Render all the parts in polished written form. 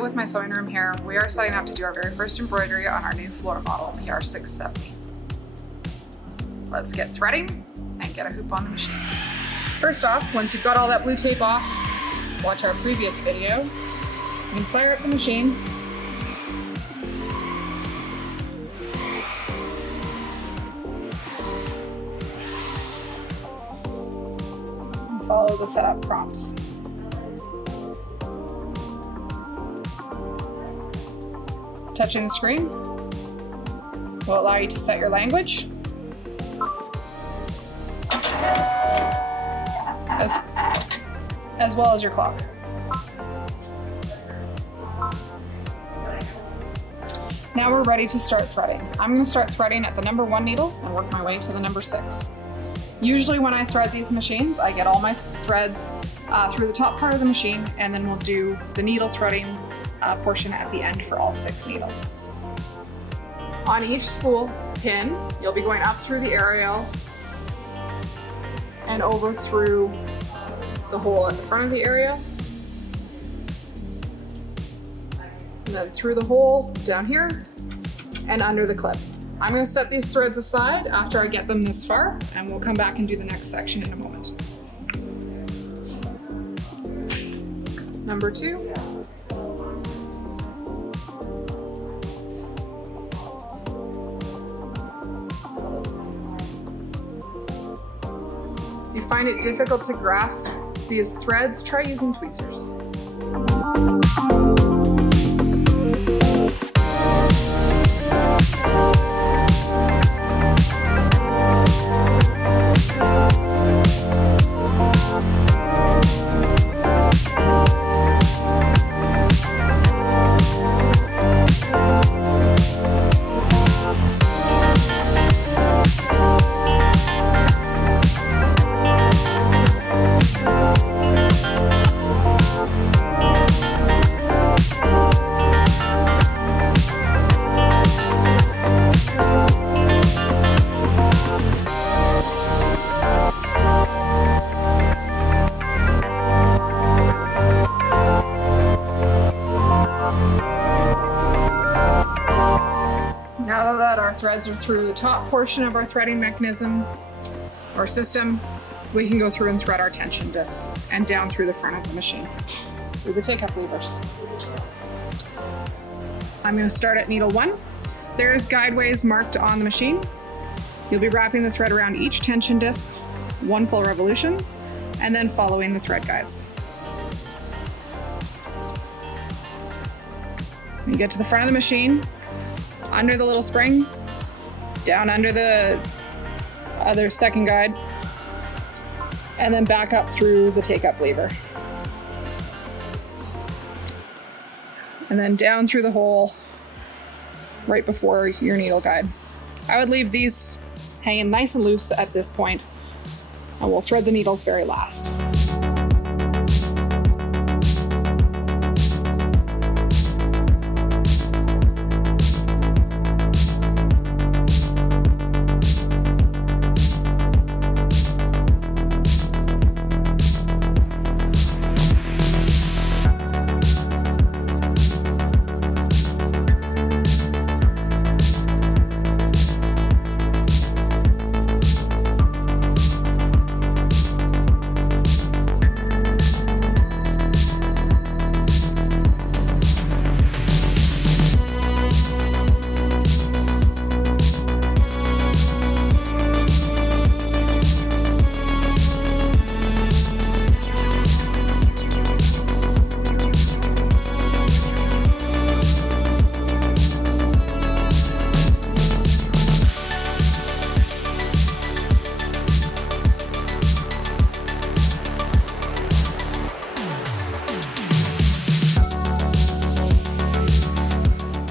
Today with my sewing room here, we are setting up to do our very first embroidery on our new floor model, PR670. Let's get threading and get a hoop on the machine. First off, once you've got all that blue tape off, watch our previous video, you can fire up the machine. And follow the setup prompts. Touching the screen will allow you to set your language, as well as your clock. Now we're ready to start threading. I'm going to start threading at the number 1 needle and work my way to the number 6. Usually when I thread these machines, I get all my threads through the top part of the machine, and then we'll do the needle threading portion at the end for all 6 needles. On each spool pin, you'll be going up through the aerial and over through the hole at the front of the aerial, and then through the hole down here and under the clip. I'm going to set these threads aside after I get them this far, and we'll come back and do the next section in a moment. Number 2. If you find it difficult to grasp these threads, try using tweezers. Now that our threads are through the top portion of our threading mechanism or system, we can go through and thread our tension discs and down through the front of the machine through the take-up levers. I'm going to start at needle 1. There's guideways marked on the machine. You'll be wrapping the thread around each tension disc 1 full revolution and then following the thread guides. When you get to the front of the machine, under the little spring, down under the other second guide, and then back up through the take-up lever. And then down through the hole right before your needle guide. I would leave these hanging nice and loose at this point, and we'll thread the needles very last.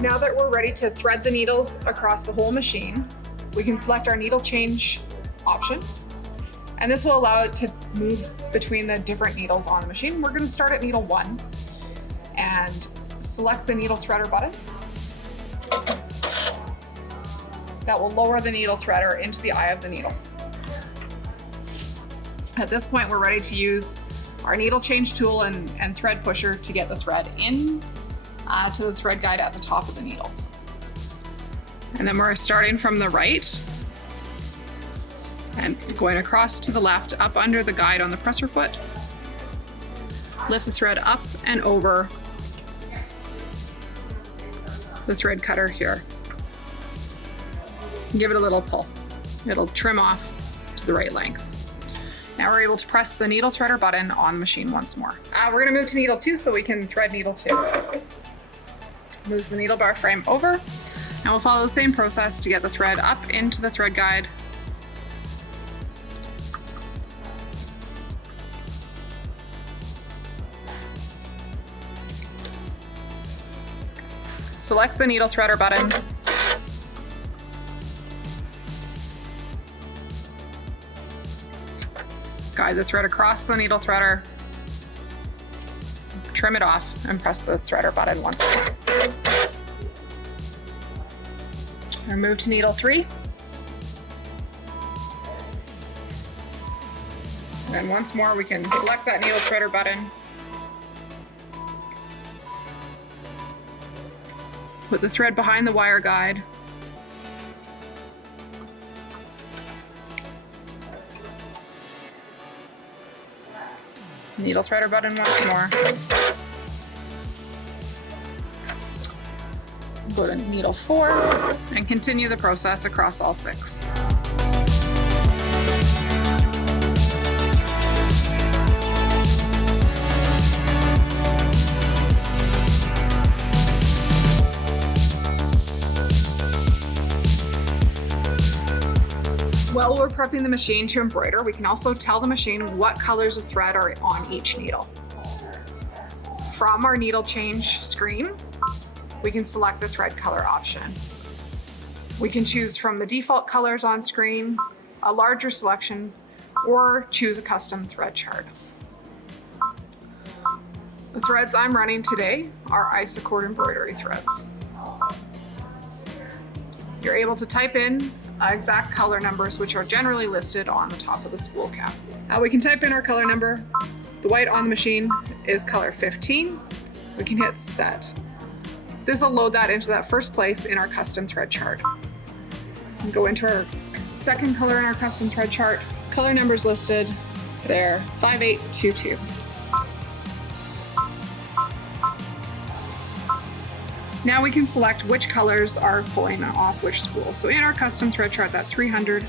Now that we're ready to thread the needles across the whole machine, we can select our needle change option, and this will allow it to move between the different needles on the machine. We're going to start at needle 1 and select the needle threader button. That will lower the needle threader into the eye of the needle. At this point, we're ready to use our needle change tool and thread pusher to get the thread in to the thread guide at the top of the needle. And then we're starting from the right and going across to the left, up under the guide on the presser foot. Lift the thread up and over the thread cutter here. Give it a little pull. It'll trim off to the right length. Now we're able to press the needle threader button on the machine once more. We're gonna move to needle 2 so we can thread needle 2. Moves the needle bar frame over, and we'll follow the same process to get the thread up into the thread guide. Select the needle threader button. Guide the thread across the needle threader, trim it off, and press the threader button once more. And move to needle 3. And once more, we can select that needle threader button. Put the thread behind the wire guide. Needle threader button once more. Go to needle 4 and continue the process across all 6. While we're prepping the machine to embroider, we can also tell the machine what colors of thread are on each needle. From our needle change screen, we can select the thread color option. We can choose from the default colors on screen, a larger selection, or choose a custom thread chart. The threads I'm running today are Isacord embroidery threads. You're able to type in exact color numbers, which are generally listed on the top of the spool cap. We can type in our color number. The white on the machine is color 15. We can hit set. This will load that into that first place in our custom thread chart. And go into our second color in our custom thread chart. Color numbers listed there, 5822. Now we can select which colors are pulling off which spool. So in our custom thread chart, that 300,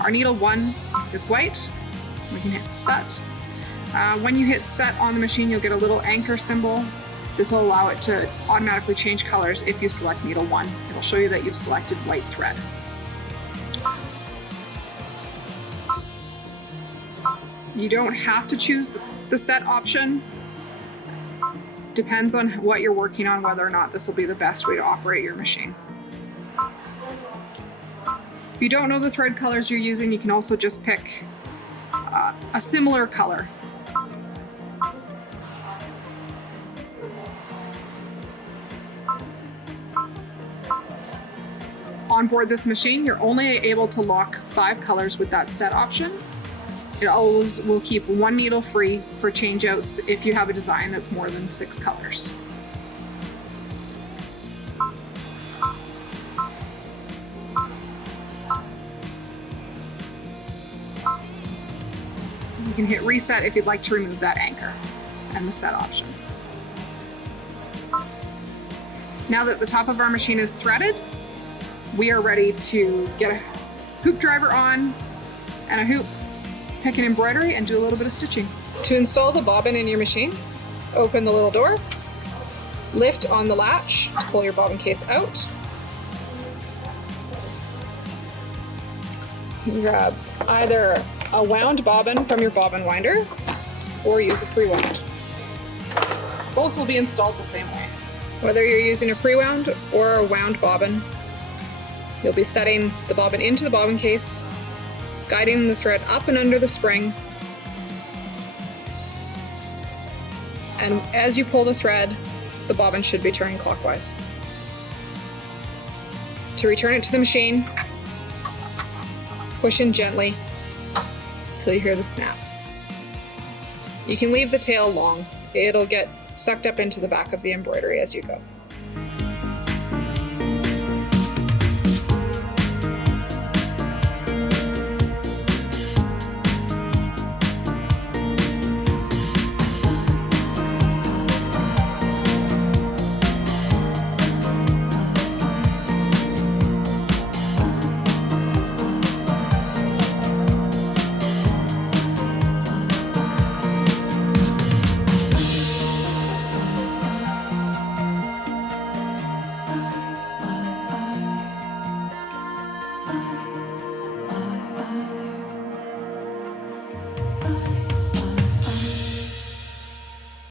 our needle 1 is white. We can hit set. When you hit set on the machine, you'll get a little anchor symbol. This will allow it to automatically change colors if you select needle 1. It'll show you that you've selected white thread. You don't have to choose the set option. Depends on what you're working on, whether or not this will be the best way to operate your machine. If you don't know the thread colors you're using, you can also just pick a similar color. On board this machine, you're only able to lock 5 colors with that set option. It always will keep 1 needle free for changeouts if you have a design that's more than 6 colors. You can hit reset if you'd like to remove that anchor and the set option. Now that the top of our machine is threaded, we are ready to get a hoop driver on and a hoop, pick an embroidery, and do a little bit of stitching. To install the bobbin in your machine, open the little door, lift on the latch, pull your bobbin case out, grab either a wound bobbin from your bobbin winder or use a pre-wound. Both will be installed the same way. Whether you're using a pre-wound or a wound bobbin, you'll be setting the bobbin into the bobbin case, guiding the thread up and under the spring, and as you pull the thread, the bobbin should be turning clockwise. To return it to the machine, push in gently till you hear the snap. You can leave the tail long. It'll get sucked up into the back of the embroidery as you go.